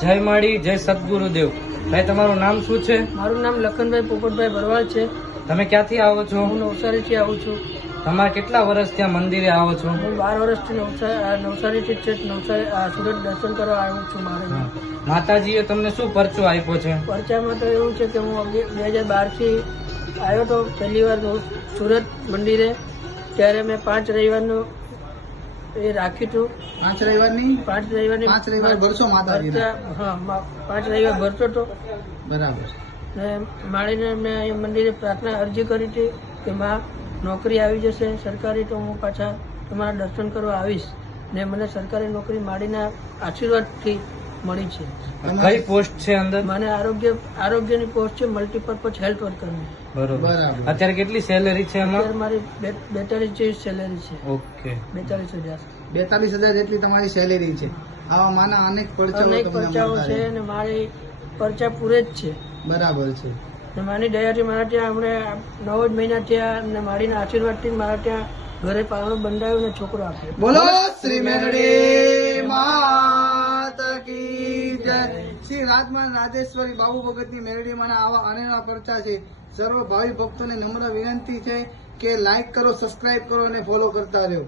જય માળી, જય સદગુરુદેવ. ભાઈ તમારું નામ શું છે? મારું નામ લખનભાઈ પોપટભાઈ ભરવાડ છે. તમે ક્યાંથી આવો છો? હું નવસારીથી આવું છું. તમારે કેટલા વર્ષ ત્યાં મંદિરે આવો છો? હું 12 વર્ષથી નવસારીથી જ સુરત દર્શન કરવા આવ્યો છું. મારે માતાજીએ તમને શું પરચો આપ્યો છે? પરચામાં તો એવું છે કે હું 2012થી આવ્યો તો પહેલી વાર સુરત મંદિરે, ત્યારે મેં 5 રવિવારનું એ રાખ્યું હતું. 5 રવિવારની 5 રવિવારની 5 રવિવાર ભરશો માતાજીને? હા, 5 રવિવાર ભરતો હતો. બરાબર. ને માળીને મેં અહીં મંદિરે પ્રાર્થના અરજી કરી હતી કે માં નોકરી આવી જશે સરકારી, તો હું પાછા તમારા દર્શન કરવા આવીશ. ને મને સરકારી નોકરી માળીના આશીર્વાદથી મળી છે. કઈ પોસ્ટ છે અંદર? મને આરોગ્યની પોસ્ટ છે, મલ્ટીપર્પઝ હેલ્થ વર્કરની. બરોબર. અત્યારે કેટલી સેલેરી છે એમાં? અત્યારે મારી 42 જેવી સેલેરી છે. ઓકે. 42,000 જેટલી તમારી સેલેરી છે. આવા માના અનેક પરચાઓ અનેક તમને પરચાઓ મળતા છે રહે. અને મારી પરચા પૂરે જ છે. બરાબર છે. ને મારી દયાથી મારા ત્યાં હમણાં 9 જ મહિના થયા અને મારીના આશીર્વાદથી મારા ત્યાં ઘરે પારણું બંધાયું ને છોકરો આપ્યો. બોલો શ્રી મેરડી માતા કી જય. શ્રી રાજમાન રાજેશ્વરી બાબુ ભગતની મેરડી માના આવા અનેક પરચા છે. સર્વ ભાવિ ભક્તોને નમ્ર વિનંતી છે કે લાઈક કરો, સબસ્ક્રાઇબ કરો અને ફોલો કરતા રહો.